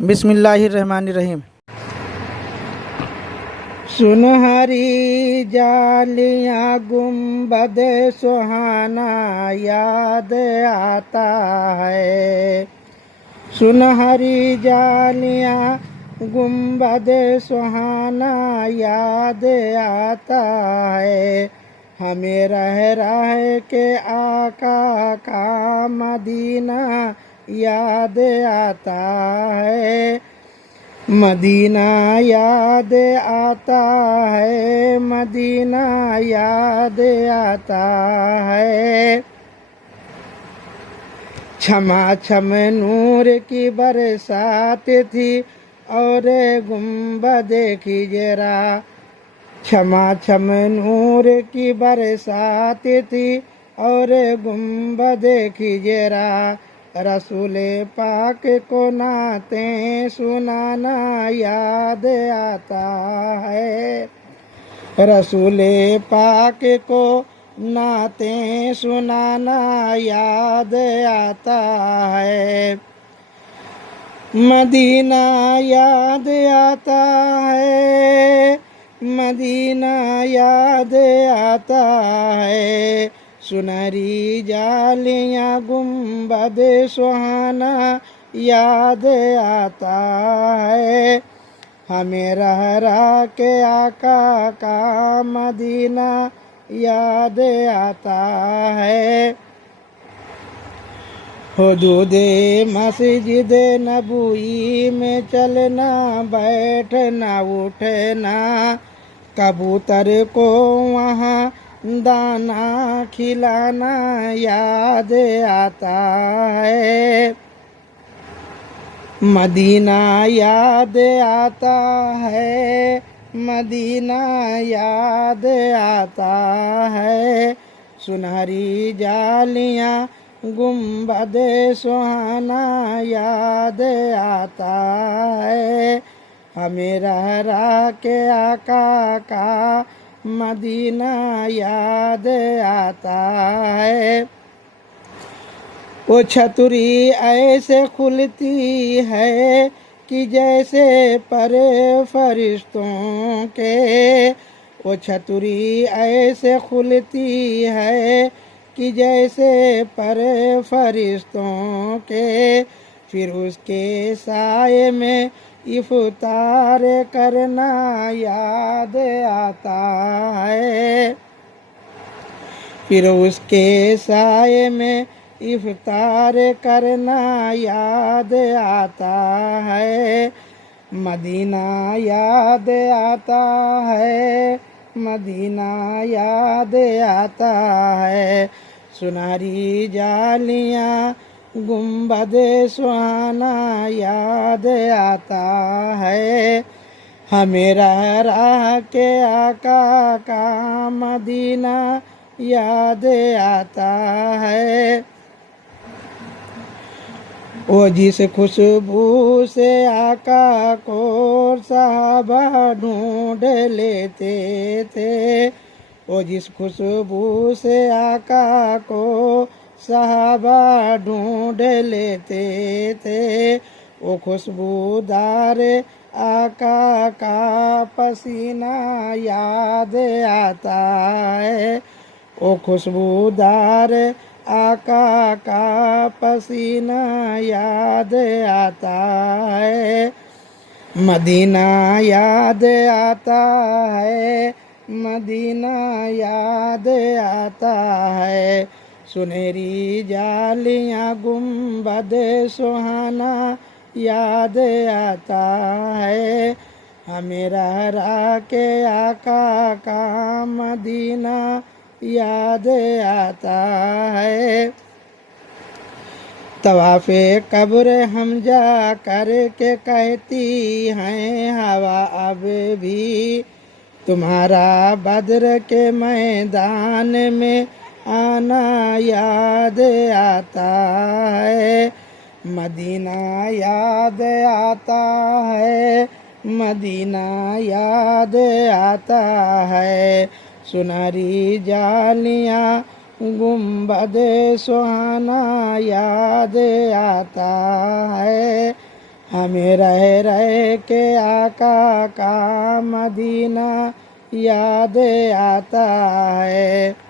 बिस्मिल्लाहिर्रहमानिर्रहीम। सुनहरी जालियां गुंबद सुहाना याद आता है। सुनहरी जालियां गुंबद सुहाना याद आता है। हमें रह रह के आका का मदीना याद आता है। मदीना याद आता है, मदीना याद आता है। क्षमा छम नूर की बरसात थी और गुंबद की जरा। क्षमा छम नूर की बरसात थी और गुंबद की जरा। रसूले पाक को नाते सुनाना याद आता है। रसूले पाक को नाते सुनाना याद आता है। मदीना याद आता है, मदीना याद आता है। सुनहरी जालियां गुंबद सुहाना याद आता है। हमें रह रह के आका का मदीना याद आता है। हुदूदे मस्जिद नबूई में चलना बैठना उठना, कबूतर को वहाँ दाना खिलाना याद आता है। मदीना याद आता है, मदीना याद आता है। सुनहरी जालियां गुंबद सुहाना याद आता है। हमें रह रह के आका का मदीना याद आता है। वो छतरी ऐसे खुलती है कि जैसे पर फरिश्तों के। वो छतरी ऐसे खुलती है कि जैसे पर फरिश्तों के। फिर उसके साए में इफ्तार करना याद आता है। फिर उसके साए में इफ्तार करना याद आता है। मदीना याद आता है, मदीना याद आता है। सुनहरी जालियां गुंबद सुहाना याद आता है। हमें रह रह के आका का मदीना याद आता है। वो जिस खुशबू से आका को साहबा ढूंढ लेते थे। वो जिस खुशबू से आका को साहबा ढूंढ लेते थे। वो खुशबूदार आका का पसीना याद आता है। वो खुशबूदार आका का पसीना याद आता है। मदीना याद आता है, मदीना याद आता है। सुनहरी जालियां गुंबद सुहाना याद आता है। हमें रह रह के आका का मदीना याद आता है। तवाफ़े कब्र हम जा कर के कहती हैं हवा अब भी तुम्हारा बद्र के मैदान में आना याद आता है। मदीना याद आता है, मदीना याद आता है। सुनहरी जालियां गुंबद सुहाना याद आता है। हमें रह रह के आका का मदीना याद आता है।